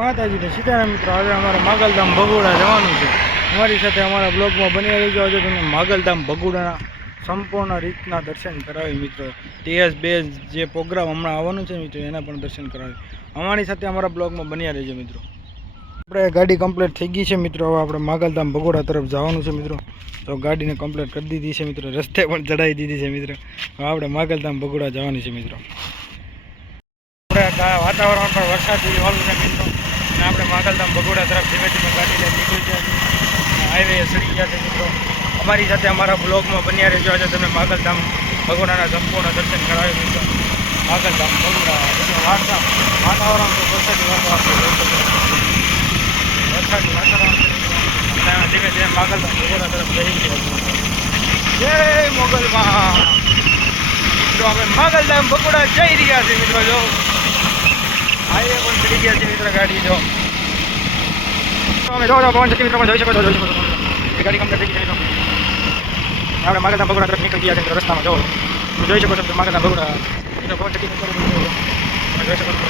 માતાજી સીતારામ મિત્રો, આજે અમારે માગલધામ ભગોડા જવાનું છે. અમારી સાથે અમારા બ્લોગમાં બની રહી જાવ. આજે તમને માગલધામ ભગોડાના સંપૂર્ણ રીતના દર્શન કરાવી મિત્રો. TS બેઝ જે પ્રોગ્રામ હમણાં આવવાનું છે મિત્રો, એના પણ દર્શન કરાવી. અમારી સાથે અમારા બ્લોગમાં બન્યા રહેજો મિત્રો. આપણે ગાડી કમ્પ્લીટ થઈ ગઈ છે મિત્રો. હવે આપણે માગલધામ ભગોડા તરફ જવાનું છે મિત્રો. તો ગાડીને કમ્પ્લીટ કરી દીધી છે મિત્રો. રસ્તે પણ ચડાવી દીધી છે મિત્રો. હવે આપણે માગલધામ ભગોડા જવાની છે મિત્રો. વાતાવરણ પણ વરસાદી વાળું છે મિત્રો. અને આપણે માગલધામ ભગોડા તરફ ધીમે ધીમે ગાડી લઈને નીકળી ગયા છીએ. હાઈવે સડી ગયા છે મિત્રો. અમારી સાથે અમારા બ્લોગમાં બન્યા રહેજો. આજે તમે માગલધામ ભગોડાના સંપૂર્ણ દર્શન કરાવ્યો મિત્રો. માગલધામ ભગોડા વાતાવરણ તો વરસાદી વાતાવરણ ધીમે ધીમે માગલધામ ભગોડા તરફ જઈ ગયા છે. જય મોગલમાં મિત્રો. અમે માગલધામ ભગોડા જઈ રહ્યા છીએ મિત્રો. જો હાઈવે પણ ચડી ગયા છે મિત્ર. ગાડી જો અમે પવન ચક્કી મિત્રો જોઈ શકો છો. ગાડી કમ્પ્લીટ થઈ ગઈ છે. આપણે માગલધામ ભગોડા તરફ નીકળી ગયા છે રસ્તામાં. જો જોઈ શકો છો માગલધામ ભગોડા પવન ચક્કી જોઈ શકો છો.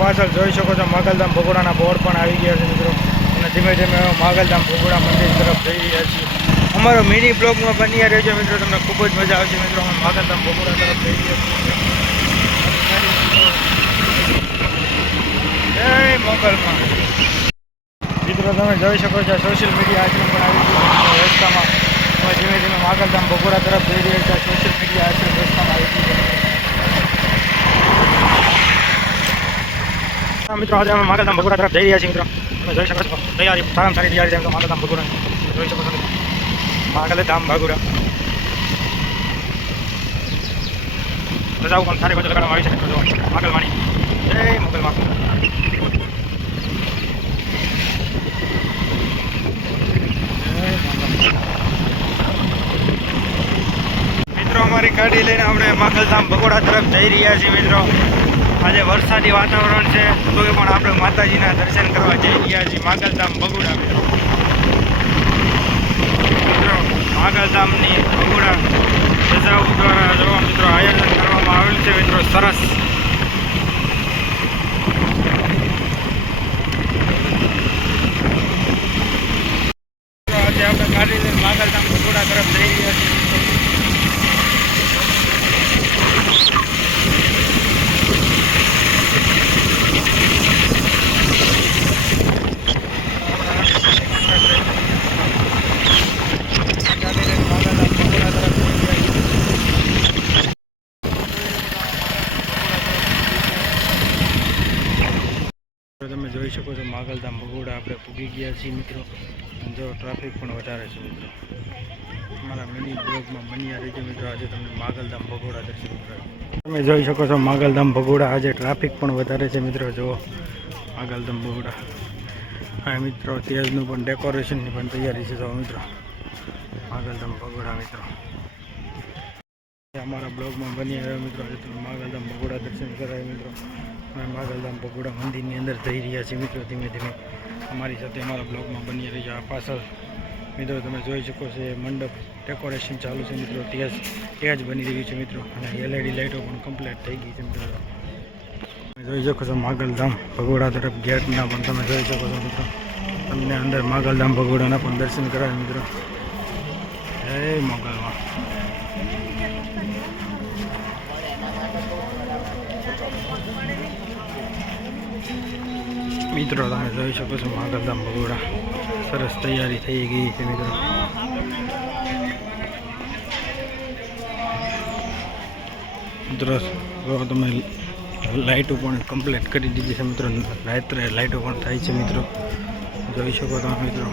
પાછળ જોઈ શકો છો માગલધામ ભગોડાના બોર્ડ પણ આવી ગયા છે મિત્રો. અને ધીમે ધીમે માગલધામ ભગોડા મંદિર તરફ જઈ રહ્યા છીએ. અમારો મિની બ્લોગમાં બની રહેજો મિત્રો. તમને ખૂબ જ મજા આવશે મિત્રો. અમે માગલધામ ભગોડા તરફ જઈ રહ્યા છીએ. જય મોગલમાં મિત્રો. તમે જોઈ શકો છો સોશિયલ મીડિયા આશ્રમ પણ આવી ગયું રસ્તામાં. અમે ધીમે ધીમે માગલધામ ભગોડા તરફ જઈ રહ્યા છીએ. સોશિયલ મીડિયા આશ્રમ રસ્તામાં આવી ગયું મિત્રો. આજે અમે માગલધામ ભગોડા તરફ જઈ રહ્યા છીએ મિત્રો. તમે જોઈ શકો છો તૈયારી સારામાં સારી તૈયારી છે માગલધામ ભગોડા. જોઈ શકો છો માગલધામ ભગોડા રજાઓ પણ સારી બધું લગાડવામાં આવી છે મિત્રો. માગલવાણી જય મોગલમાં. મિત્રો અમારી ગાડી લઈને આપણે માગલધામ ભગોડા તરફ જઈ રહ્યા છીએ મિત્રો. આજે વરસાદી વાતાવરણ છે તો પણ આપણે માતાજીના દર્શન કરવા જઈ રહ્યા છીએ માગલધામ ભગોડા મિત્રો. માગલધામની ભગોડા રજાઓ દ્વારા જોવા મિત્રો આયોજન કરવામાં આવેલું છે મિત્રો. સરસ આજે આપણે ગાડી લઈને માગલધામ ભગોડા તરફ જઈ રહ્યા છીએ. તમે જોઈ શકો છો માગલધામ ભગોડા આપણે પૂગી ગયા છીએ મિત્રો. જો ટ્રાફિક પણ વધારે છે મિત્રો. અમારા મિની બ્લોગમાં બન્યા રહેજો મિત્રો. આજે તમને માગલધામ ભગોડા દર્શન કરાવ્યું. તમે જોઈ શકો છો માગલધામ ભગોડા. આજે ટ્રાફિક પણ વધારે છે મિત્રો. જો માગલધામ ભગોડા. હા મિત્રો તેજનું પણ ડેકોરેશનની પણ તૈયારી છે. જો મિત્રો માગલધામ ભગોડા મિત્રો. અમારા બ્લોગમાં બન્યા રહ્યો મિત્રો. આજે તમે માગલધામ ભગોડા દર્શન કરાવ્યું મિત્રો. અમે માગલધામ ભગોડા મંદિરની અંદર જઈ રહ્યા છીએ મિત્રો. ધીમે ધીમે અમારી સાથે અમારા બ્લોગમાં બની રહી છે. આ પાછળ મિત્રો તમે જોઈ શકો છો મંડપ ડેકોરેશન ચાલુ છે મિત્રો. તેજ બની રહ્યું છે મિત્રો. અને LED લાઇટો પણ કમ્પ્લીટ થઈ ગઈ છે મિત્રો. તમે જોઈ શકો છો માગલધામ ભગોડા તરફ ગેટના પણ તમે જોઈ શકો છો મિત્રો. તમને અંદર માગલધામ ભગોડાના પણ દર્શન કરાવે મિત્રો. જય મોગલમાં મિત્રો. તમે જોઈ શકો છો માગલધામ ભગોડા સરસ તૈયારી થઈ ગઈ છે મિત્રો. મિત્રો તમે લાઇટો પણ કમ્પ્લીટ કરી દીધી છે મિત્રો. રાત્રે લાઇટો પણ થાય છે મિત્રો. જોઈ શકો તમે મિત્રો.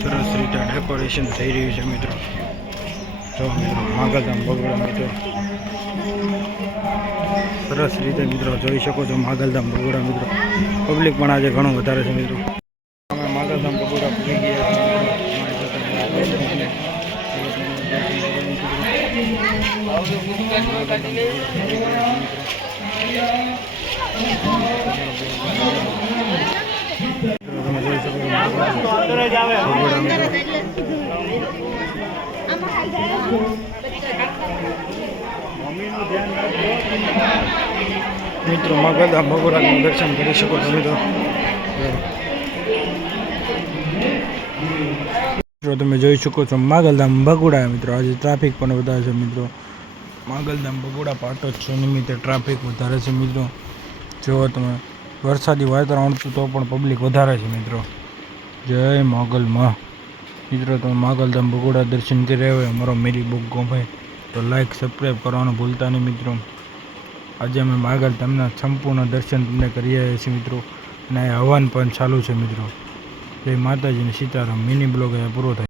સરસ રીતે ડેકોરેશન થઈ રહ્યું છે મિત્રો. જો મિત્રો માગલધામ ભગોડા મિત્રો સરસ રીતે મિત્રો જોઈ શકો છો માગલધામ ભગોડા મિત્રો. પબ્લિક પણ આજે ઘણું વધારે છે મિત્રો. અમે માગલધામ ભગોડા પૂરી ગયા તમે જોઈ શકો છો મમ્મીનું ધ્યાન રાખજો. મિત્રો માગલધામ ભગોડાનું દર્શન કરી શકો છો મિત્રો. મિત્રો તમે જોઈ શકો છો માગલધામ ભગોડા. મિત્રો આજે ટ્રાફિક પણ વધારે છે મિત્રો. માગલધામ ભગોડા પાટોત્સવ નિમિત્તે ટ્રાફિક વધારે છે મિત્રો. જો તમે વરસાદી વાતાવરણ હતું તો પણ પબ્લિક વધારે છે મિત્રો. જય માગલમાં. મિત્રો તમે માગલધામ ભગોડા દર્શન કરી આવ્યા. અમારો મેરી બુક ગમે તો લાઈક સબસ્ક્રાઈબ કરવાનું ભૂલતા નહીં મિત્રો. આજે અમે માગલધામના સંપૂર્ણ દર્શન તમને કરી આવ્યા છીએ મિત્રો. અને હવન પણ ચાલુ છે મિત્રો. જય માતાજીને સીતારામ. મિની બ્લોગ અહીંયા પૂરો થાય.